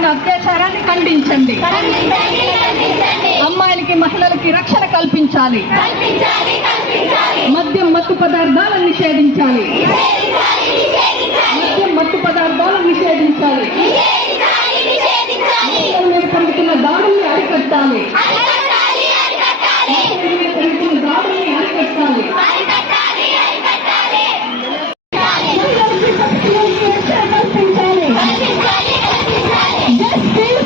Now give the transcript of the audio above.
జరుగుతున్న అత్యాచారాన్ని ఖండించండి. అమ్మాయిలకి మహిళలకి రక్షణ కల్పించాలి. మద్యం మత్తు పదార్థాలను నిషేధించాలి. మద్యం మత్తు పదార్థాలను నిషేధించాలి. మహిళల మీద జరుగుతున్న దాడుల్ని అరికట్టాలి. జరుగుతున్న దాడుల్ని అరికట్టాలి. కల్పించాలి.